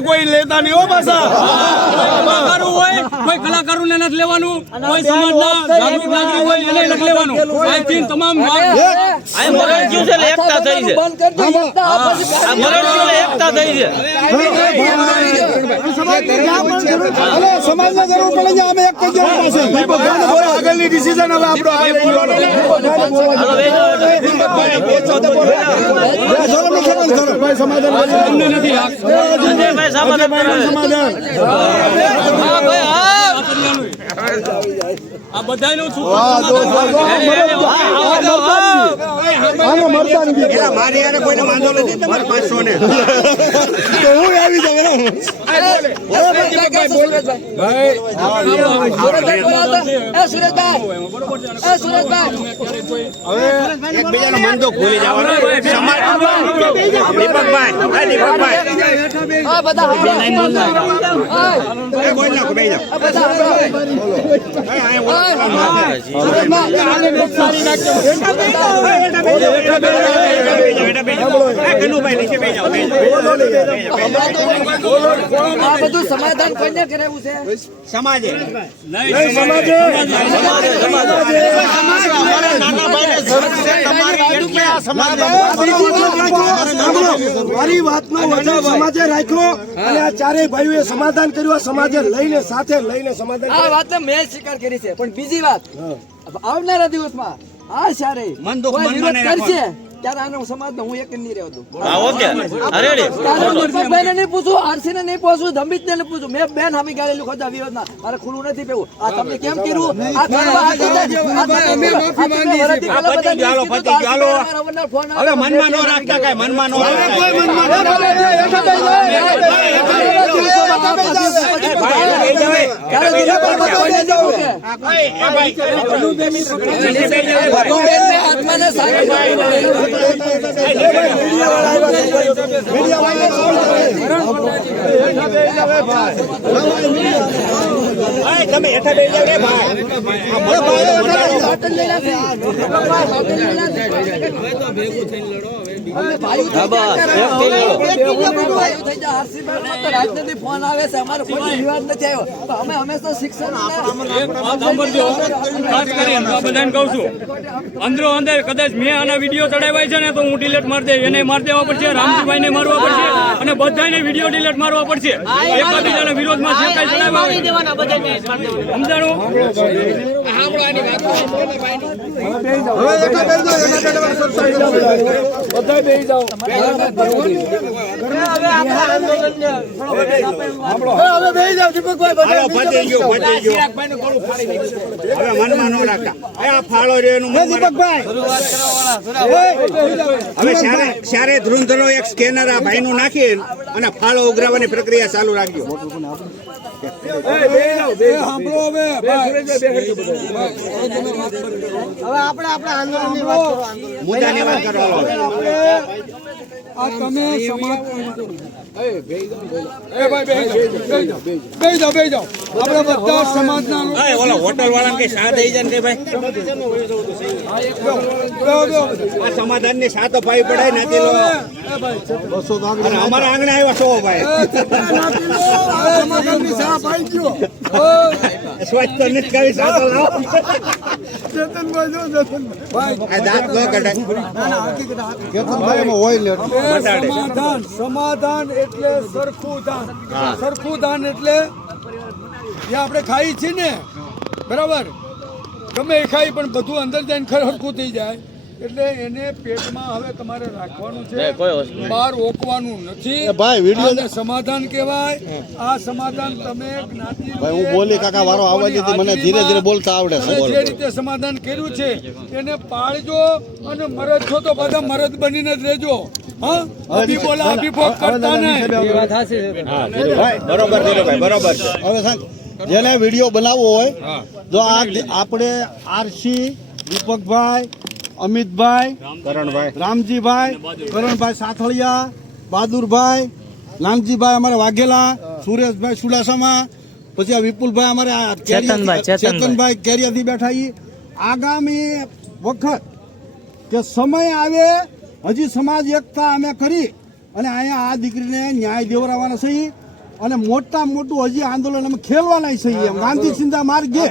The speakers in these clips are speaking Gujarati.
કોઈ લેતા નહીં હો પાછા કલાકારો હોય કોઈ કલાકારોને નથી લેવાનું કોઈ સમાજના જાગૃત નાગરિક હોય એને નથી લેવાનું આઈ થિંક તમામ આ મરણ ક્યું છે એકતા થઈ છે આ મરણ ક્યું એકતા થઈ છે સમાજને જરૂર પડે છે અમે એક જ પાસે આગળની ડિસિઝન હવે આપણો આ બધાનું મારી યાર કોઈને વાંધો નથી તમારે 500 ને તો હું આવી જાવ એકબીજાનો મન તો ભૂલી જવાનો બધું સમાધાન કોઈને કરાવ્યું છે સમાજે મારી વાતનો વચન સમાજે રાખ્યો અને આ ચારેય ભાઈઓએ સમાધાન કર્યું સમાજે લઈને સાથે લઈને સમાધાન આ વાતને મેં સ્વીકાર કરી છે પણ બીજી વાત આવનારા દિવસમાં આ ચારે વિરોધ કરશે ત્યારે આનો સમાજનો હું એક નહીં રહેતો દીપકભાઈને નહીં પૂછું આરસી ને નહીં પૂછું ધમિત ને નહીં પૂછું મેં બેન હામી ગાળેલું ખોટા વિરોધના મારે ખુલ્લું નથી પેવું આ તમને કેમ કર્યું હવે મનમાં નો રાખતા કઈ મનમાં નો તમે હેઠા બેસી જાવ રે ફોન આવે છે અમારો કોઈ વિવાદ નથી આવ્યો અમે હંમેશા શિક્ષણ બધાને કહું છું અંદરો અંદર કદાચ મેં આના વિડીયો ચડાવ્યા છે ને તો હું ડિલીટ મારી દે એને મારી દેવા પડશે રામજીભાઈ ને મારવા પડશે અને બધાને વિડીયો ડિલીટ મારવા પડશે એકબીજાના વિરોધમાં જે કઈ ચડાવ્યા સમજાણું બધા બેસી જાઓ હવે બેસી જાઓ દીપકભાઈ હવે મનમાં ન રાખતા આ ફાળો રે એનું દીપકભાઈ હવે જ્યારે ધ્રુંધરો એક સ્કેનર આ ભાઈનું નાખી અને ફાળો ઉઘરાવવાની પ્રક્રિયા ચાલુ રાખજો મુદ્દાની વાત કરવા તમે હોટલ વાળા કઈ સાથ થઈ જાય ને ભાઈ સમાધાન ની સાથ અપાવી પડે નથી અમારા આંગણે આવ્યો છો ભાઈ સ્વચ્છ તો નિષ્કાવી સાથ સમાધાન એટલે સરખું દાન સરખું દાન એટલે જે આપણે ખાઈ છીએ ને બરાબર ગમે એ ખાઈ પણ બધું અંદર જઈને સરખું થઈ જાય એટલે એને પેટમાં હવે તમારે રાખવાનું છે બહાર ઓકવાનું નથી ભાઈ વિડિયો સમાધાન કહેવાય આ સમાધાન તમે જ્ઞાતિ ભાઈ હું બોલી કાકા વારો આવવા દીધી મને ધીરે ધીરે બોલતા આવડે છે જે રીતે સમાધાન કર્યું છે એને પાળજો અને મરદ છો તો બધા મરદ બનીને જ રહેજો હા અભી બોલા અભી ફોક કરતા નહીં બરોબર બરોબર હવે જેને વિડિયો બનાવવો હોય જો આપણે આરસી દીપકભાઈ અમિતભાઈ કરણભાઈ રામજીભાઈ કરણભાઈ સાથળિયા બહાદુરભાઈ નાનજીભાઈ અમારે વાઘેલા સુરેશભાઈ સુડાસામાં પછી આ વિપુલભાઈ અમારે ચેતનભાઈ કેરિયાથી બેઠા આગામી વખત કે સમય આવે હજી સમાજ એકતા અમે કરી અને અહીંયા આ દીકરીને ન્યાય દેવડાવવાનો છે અને મોટા મોટું હજી આંદોલન અમે ખેલવાના છીએ એમ ગાંધી ચિંતા માર્ગે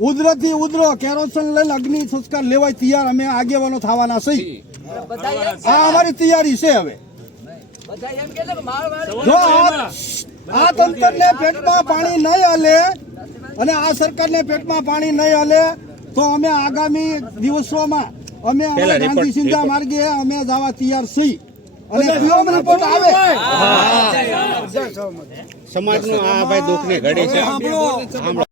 ઉધરતી ઉધરો કેરોસન લઈને અગ્નિ સંસ્કાર લેવાય તૈયાર અમે આગેવાનો થવાના છીએ આ અમારી તૈયારી છે હવે બધા એમ કે છે કે મારવાડી જો આ તંત્રને પેટમાં પાણી નહીં હાલે અને આ સરકારને પેટમાં પાણી નહીં હાલે તો અમે આગામી દિવસોમાં અમે અમારા ગાંધી ચિંતા માર્ગે અમે જવા તૈયાર છીએ અને પીએમ રિપોર્ટ આવે સમાજનું આ ભાઈ દુઃખની ઘડી છે.